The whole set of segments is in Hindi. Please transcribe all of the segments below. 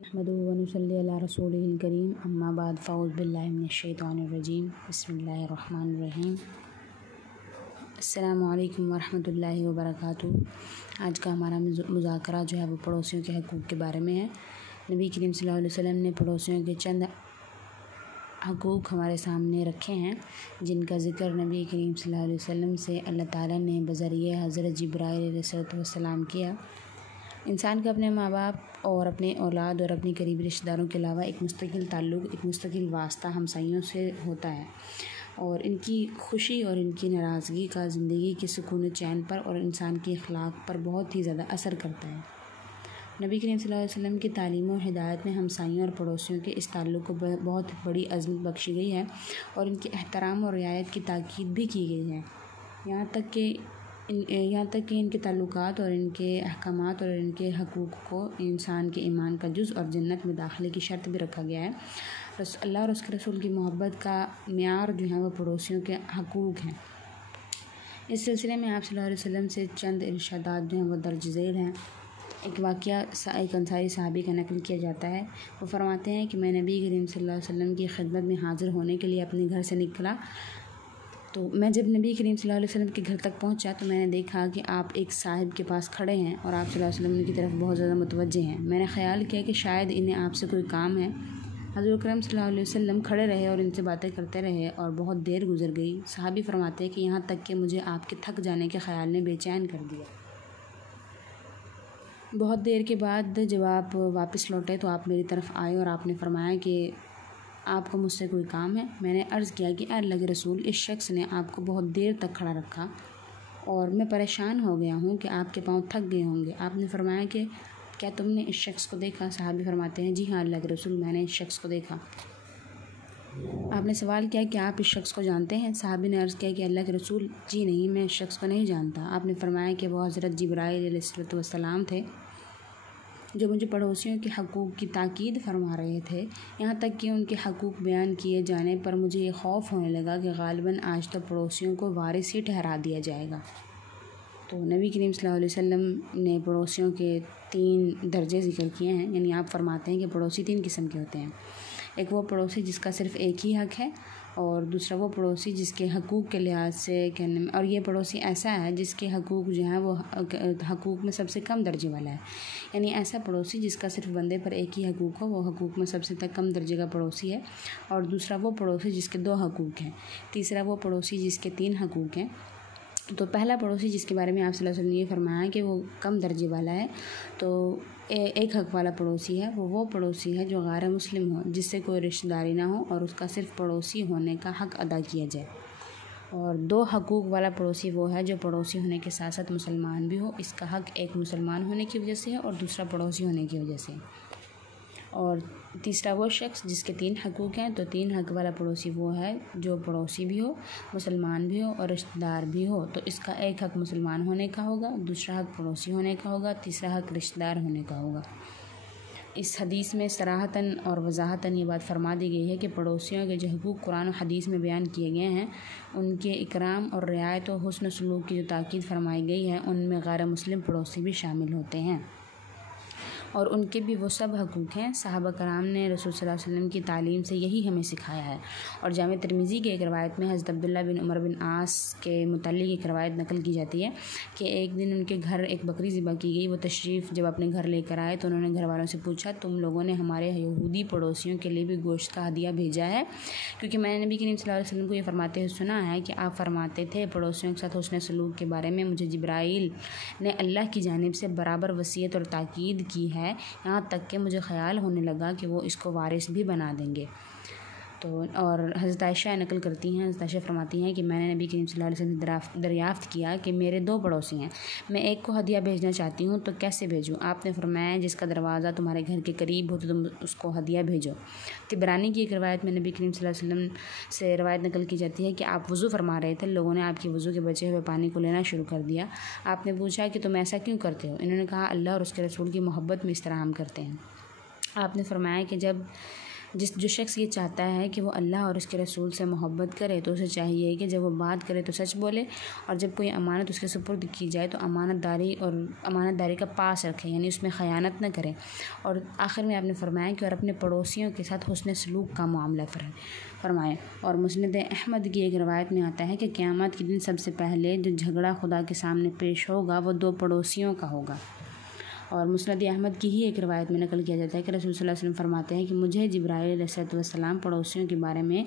नहमदुहु व नुसल्ली अला रसूलिहिल करीम अम्मा बाद फ़ाऊज़ बिल्लाहि मिनश्शैतानिर्रजीम बिस्मिल्लाहिर्रहमानिर्रहीम अस्सलामु अलैकुम व रहमतुल्लाहि व बरकातुहू। आज का हमारा मुज़ाकरा जो है वो पड़ोसियों के हक़ूक़ के बारे में है। नबी करीम सल्लल्लाहु अलैहि वसल्लम ने पड़ोसियों के चंद हक़ूक़ हमारे सामने रखे हैं, जिनका ज़िक्र नबी करीम सल्लल्लाहु अलैहि वसल्लम से अल्लाह ताला ने बज़रिए हज़रत जिब्राईल अलैहिस्सलाम किया। इंसान का अपने माँ बाप और अपने औलाद और अपने करीबी रिश्तेदारों के अलावा एक मुस्तकिल ताल्लुक़, एक मुस्तकिल वास्ता हमसायों से होता है और इनकी खुशी और इनकी नाराज़गी का ज़िंदगी के सुकून चैन पर और इंसान के अखलाक पर बहुत ही ज़्यादा असर करता है। नबी करीम सल्लल्लाहु अलैहि वसल्लम की तालीम और हिदायत में हमसायों और पड़ोसियों के इस ताल्लुक़ को बहुत बड़ी अज़मत बख्शी गई है और इनके एहतराम और रियायत की ताकीद भी की गई है। यहाँ तक कि इनके ताल्लुकात और इनके अहकामात और इनके हक़ूक़ को इंसान के ईमान का जुज़ और जन्नत में दाखिले की शर्त भी रखा गया है। अल्लाह और उसके रसूल की मोहब्बत का मेयार जो है वो पड़ोसियों के हक़ूक़ हैं। इस सिलसिले में आप सल्लल्लाहु अलैहि वसल्लम से चंद इरशादात जो हैं वो दर्ज झेल हैं। एक वाक़या एक अंसारी सहाबी का नक़ल किया जाता है। वो फरमाते हैं कि मैं नबी करीम सल्लल्लाहु अलैहि वसल्लम की खिदमत में हाज़िर होने के लिए अपने घर से निकला, तो मैं जब नबी करीम सल्लल्लाहु अलैहि वसल्लम के घर तक पहुंचा तो मैंने देखा कि आप एक साहिब के पास खड़े हैं और आप सल्लल्लाहु अलैहि वसल्लम की तरफ बहुत ज़्यादा मुतवज्जे हैं। मैंने ख़्याल किया कि शायद इन्हें आपसे कोई काम है। हज़रत अकरम सल्लल्लाहु अलैहि वसल्लम खड़े रहे और इनसे बातें करते रहे और बहुत देर गुजर गई। सहाबी फरमाते हैं कि यहाँ तक कि मुझे आपके थक जाने के ख़्याल ने बेचैन कर दिया। बहुत देर के बाद जब आप वापस लौटे तो आप मेरी तरफ आए और आपने फरमाया कि आपको मुझसे कोई काम है। मैंने अर्ज़ किया कि अल्लाह के रसूल, इस शख्स ने आपको बहुत देर तक खड़ा रखा और मैं परेशान हो गया हूँ कि आपके पाँव थक गए होंगे। आपने फरमाया कि क्या तुमने इस शख्स को देखा? सहाबी फरमाते हैं, जी हाँ अल्लाह के रसूल, मैंने इस शख्स को देखा। आपने सवाल किया कि आप इस शख्स को जानते हैं? सहाबी ने अर्ज़ किया कि अल्लाह के रसूल, जी नहीं, मैं इस शख्स को नहीं जानता। आपने फरमाया कि वो हज़रत जिब्राईल अलैहिस्सलाम थे जो मुझे पड़ोसियों के हक़ूक़ की ताकीद फरमा रहे थे। यहाँ तक कि उनके हक़ूक़ बयान किए जाने पर मुझे ये खौफ़ होने लगा कि ग़ालिबन आज तो पड़ोसियों को वारिस ही ठहरा दिया जाएगा। तो नबी करीम सल्लल्लाहु अलैहि वसल्लम ने पड़ोसियों के 3 दर्जे ज़िक्र किए हैं। यानी आप फरमाते हैं कि पड़ोसी 3 किस्म के होते हैं। एक वो पड़ोसी जिसका सिर्फ़ एक ही हक़ है, और दूसरा वो पड़ोसी जिसके हक़ूक़ के लिहाज से कहने में, और ये पड़ोसी ऐसा है जिसके हक़ूक़ जो हैं वो हक़ूक़ में सबसे कम दर्जे वाला है। यानी ऐसा पड़ोसी जिसका सिर्फ बंदे पर एक ही हक़ूक़ हो, वो हक़ूक़ में सबसे कम दर्जे का पड़ोसी है। और दूसरा वो पड़ोसी जिसके 2 हक़ूक़ हैं। तीसरा वो पड़ोसी जिसके 3 हक़ूक़ हैं। तो पहला पड़ोसी जिसके बारे में आप सल्लल्लाहु अलैहि वसल्लम ने ये फरमाया कि वो कम दर्जे वाला है, तो एक हक़ वाला पड़ोसी है वो पड़ोसी है जो गैर मुस्लिम हो, जिससे कोई रिश्तेदारी ना हो और उसका सिर्फ़ पड़ोसी होने का हक़ अदा किया जाए। और 2 हक़ूक़ वाला पड़ोसी वो है जो पड़ोसी होने के साथ साथ मुसलमान भी हो। इसका हक़ एक मुसलमान होने की वजह से है और दूसरा पड़ोसी होने की वजह से। और तीसरा वो शख्स जिसके 3 हक़ूक़ हैं। तो 3 हक़ वाला पड़ोसी वो है जो पड़ोसी भी हो, मुसलमान भी हो और रिश्तेदार भी हो। तो इसका एक हक़ मुसलमान होने का होगा, दूसरा हक़ पड़ोसी होने का होगा, तीसरा हक़ रिश्तेदार होने का होगा। इस हदीस में सराहतन और वज़ाहतन ये बात फरमा दी गई है कि पड़ोसियों के जो हक़ूक़ कुरान और हदीस में बयान किए गए हैं, उनके इकराम और रियायत और हुस्न सलूक की जो ताकीद फरमाई गई है, उनमें गैर मुस्लिम पड़ोसी भी शामिल होते हैं और उनके भी वो सब हक़ूक़ हैं। सहाबा कराम ने रसूल सल्लल्लाहु अलैहि वसल्लम की तालीम से यही हमें सिखाया है। और जामे तिरमिज़ी की एक रवायत में हज़रत अब्दुल्लाह बिन उमर बिन आस के मुतल्लिक़ एक रवायत नकल की जाती है कि एक दिन उनके घर एक बकरी ज़िबा की गई। वो तशरीफ़ जब अपने घर लेकर आए तो उन्होंने घर वालों से पूछा, तुम लोगों ने हमारे यहूदी पड़ोसियों के लिए भी गोश्त का हदिया भेजा है? क्योंकि मैंने नबी करीम सल्लल्लाहु अलैहि वसल्लम को ये फरमाते हुए सुना है कि आप फरमाते थे, पड़ोसियों के साथ हुस्न सलूक के बारे में मुझे जिब्राईल ने अल्लाह की जानिब से बराबर वसीयत और ताकीद की है, यहाँ तक कि मुझे ख़याल होने लगा कि वो इसको वारिस भी बना देंगे। तो और हज़रत आयशा नकल करती हैं, हज़रत आयशा फरमाती हैं कि मैंने नबी करीम सल्लल्लाहु अलैहि वसल्लम से दरियाफ़्त किया कि मेरे 2 पड़ोसी हैं, मैं एक को हदिया भेजना चाहती हूँ, तो कैसे भेजूँ? आपने फरमाया जिसका दरवाज़ा तुम्हारे घर के करीब हो तो तुम उसको हदिया भेजो। तिबरानी की एक रवायत में नबी करीम सल्लल्लाहु अलैहि वसल्लम से रवायत नकल की जाती है कि आप वज़ू फरमा रहे थे, लोगों ने आपकी वज़ू के बचे हुए पानी को लेना शुरू कर दिया। आपने पूछा कि तुम ऐसा क्यों करते हो? इन्होंने कहा, अल्लाह और उसके रसूल की मोहब्बत में इस तरह हम करते हैं। आपने फरमाया कि जब जो शख्स ये चाहता है कि वो अल्लाह और उसके रसूल से मोहब्बत करे तो उसे चाहिए कि जब वो बात करे तो सच बोले, और जब कोई अमानत उसके सुपुर्द की जाए तो अमानतदारी का पास रखे, यानी उसमें ख़यानत न करे। और आखिर में आपने फरमाया कि और अपने पड़ोसियों के साथ हुस्न सलूक का मामला फरमाएँ। और मुस्नद अहमद की एक रवायत में आता है कि क़यामत के दिन सबसे पहले जो झगड़ा खुदा के सामने पेश होगा वो 2 पड़ोसियों का होगा। और मुस्नद अहमद की ही एक रवायत में नकल किया जाता है कि रसूल सल्लल्लाहु अलैहि वसल्लम फरमाते हैं कि मुझे जिब्राइल अलैहिस्सलाम पड़ोसियों के बारे में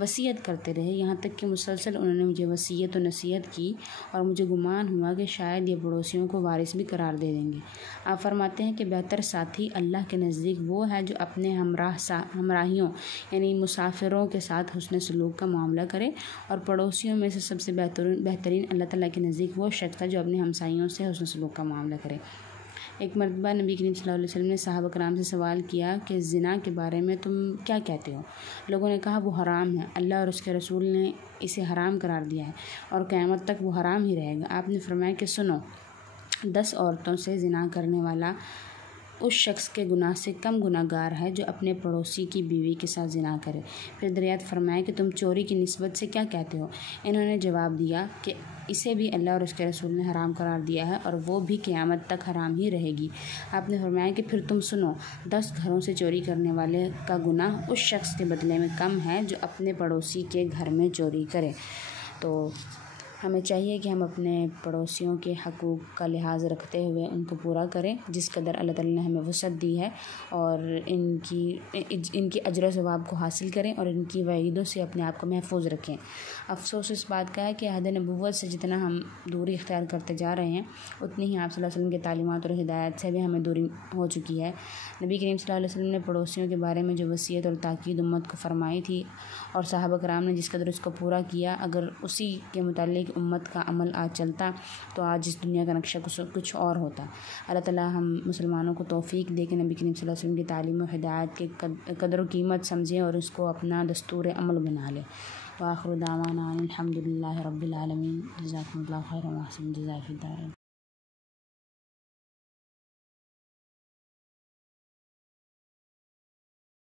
वसीयत करते रहे, यहाँ तक कि मुसलसल उन्होंने मुझे वसीयत और नसीहत की और मुझे गुमान हुआ कि शायद ये पड़ोसियों को वारिस भी करार दे देंगे। आप फरमाते हैं कि बेहतर साथी अल्लाह के नज़दीक वो है जो अपने हमराहियों यानी मुसाफिरों के साथ हुस्न सलूक का मामला करे, और पड़ोसियों में से सबसे बेहतरीन अल्लाह ताला के नज़दीक वो शख्स है जो अपने हमसाइयों से हुस्न सलूक का मामला करे। एक मरतबा नबी करीम सल्लल्लाहु अलैहि वसल्लम ने सहाबा कराम से सवाल किया कि ज़िना के बारे में तुम क्या कहते हो? लोगों ने कहा वो हराम है, अल्लाह और उसके रसूल ने इसे हराम करार दिया है और क़यामत तक वो हराम ही रहेगा। आपने फरमाया कि सुनो, 10 औरतों से ज़िना करने वाला उस शख्स के गुनाह से कम गुनाहगार है जो अपने पड़ोसी की बीवी के साथ ज़िना करे। फिर दरियात फरमाया कि तुम चोरी की निस्बत से क्या कहते हो? इन्होंने जवाब दिया कि इसे भी अल्लाह और उसके रसूल ने हराम करार दिया है और वो भी क़यामत तक हराम ही रहेगी। आपने फरमाया कि फिर तुम सुनो, 10 घरों से चोरी करने वाले का गुनाह उस शख्स के बदले में कम है जो अपने पड़ोसी के घर में चोरी करे। तो हमें चाहिए कि हम अपने पड़ोसियों के हकूक़ का लिहाज रखते हुए उनको पूरा करें जिस कदर अल्लाह ताला ने हमें वसअत दी है, और इनकी अजर सवाब को हासिल करें और इनकी वईदों से अपने आप को महफूज रखें। अफसोस इस बात का है कि अहद नबुव्वत से जितना हम दूरी इख्तियार करते जा रहे हैं उतनी ही आप सल्लल्लाहु अलैहि वसल्लम के तालीमात और हिदायत से भी हमें दूरी हो चुकी है। नबी करीम सल्लल्लाहु अलैहि वसल्लम ने पड़ोसियों के बारे में जो वसीयत और ताकीद उम्मत को फरमाई थी और सहाबा कराम ने जिस कदर उसको पूरा किया, अगर उसी के मुतालिक उम्मत का अमल आज चलता तो आज इस दुनिया का नक्शा कुछ और होता। अल्लाह ताला हम मुसलमानों को तौफीक दे के नबी करीम सल्लल्लाहु अलैहि वसल्लम की तालीम और हिदायत के कदर व कीमत समझें और उसको अपना दस्तूर अमल बना लें। व आखिरु दावाना अनिल हम्दुलिल्लाहि रब्बिल आलमीन। जज़ाकुमुल्लाहु खैरन व अहसन जज़ाए फिद्दारीन।